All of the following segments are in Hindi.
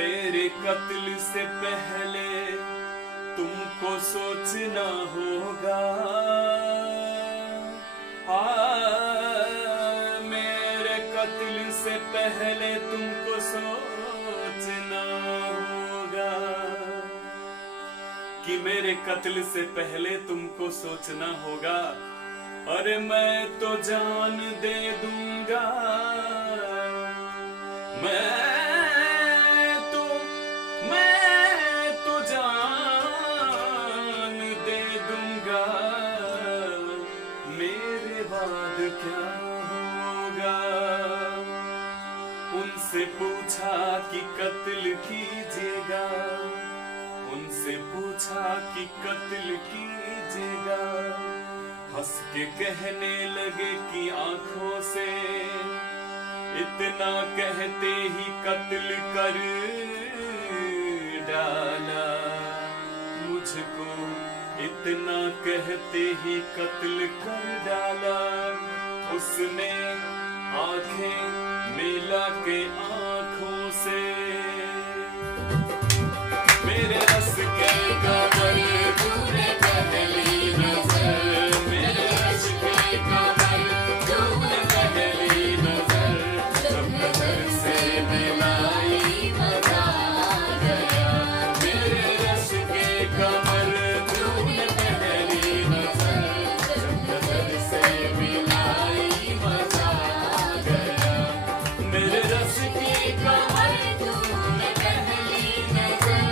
मेरे कत्ल से पहले तुमको सोचना होगा। मेरे कत्ल से पहले तुमको सोचना होगा कि मेरे कत्ल से पहले तुमको सोचना होगा। अरे मैं तो जान दे दूंगा, मैं तो जान दे दूंगा। मेरे बाद क्या होगा? उनसे पूछा कि कत्ल कीजिएगा, उनसे पूछा कि कत्ल कीजिएगा। हंस के कहने लगे कि आंखों से, इतना कहते ही कत्ल कर डाला मुझको, इतना कहते ही कत्ल कर डाला। उसने आंखें मिला के आंखों से, मेरे रस के कमर तूने पहली नजर, मेरे रस के कमर तूने पहली नजर, जब नजर से मिलाई मजा आ गया। मेरे रस के कमर तूने पहली नजर, जब नजर से मिलाई मजा आ गया। मेरे रस की कमर तूने पहली नजर,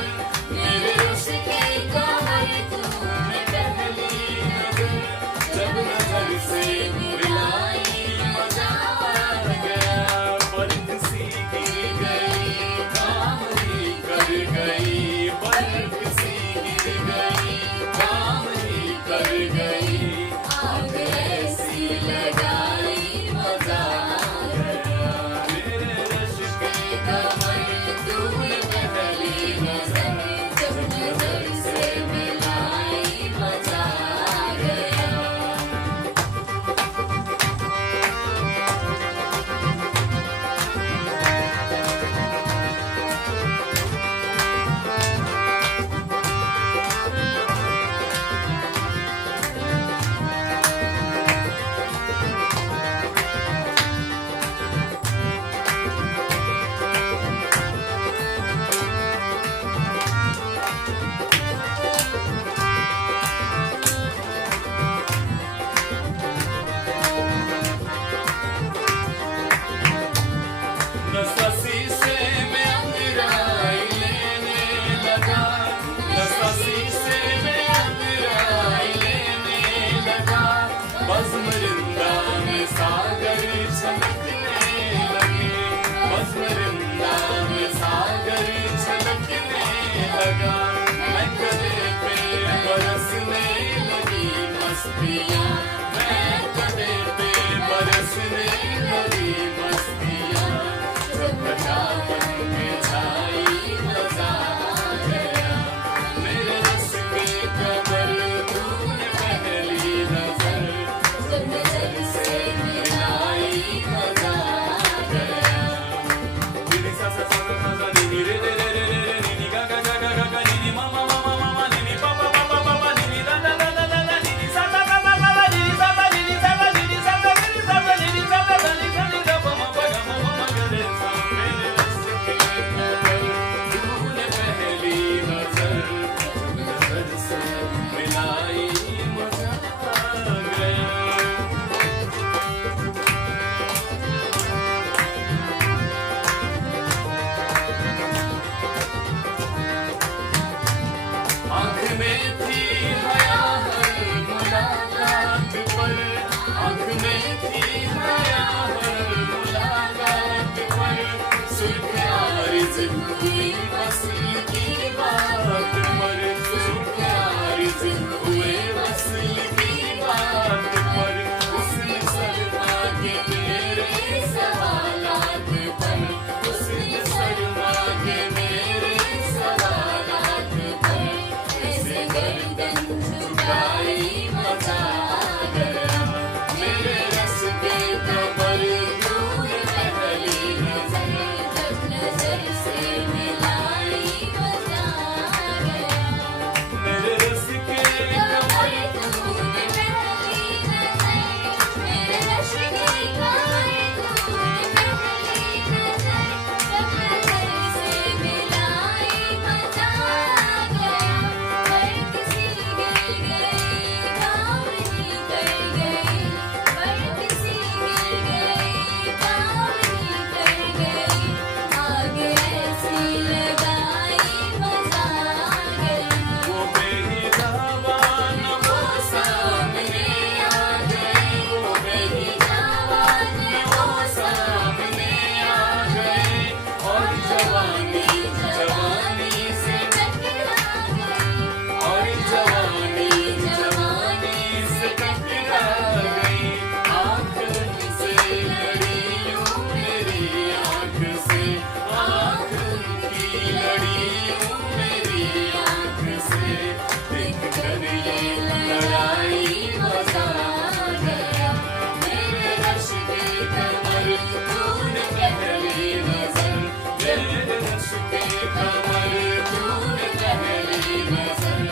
तूने पहली नजर, मेरे रश के कमर तूने पहली नजर,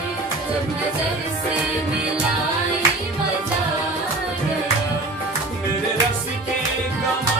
जब नजर से मिलाई मजा आ गया। मेरे रस के कमर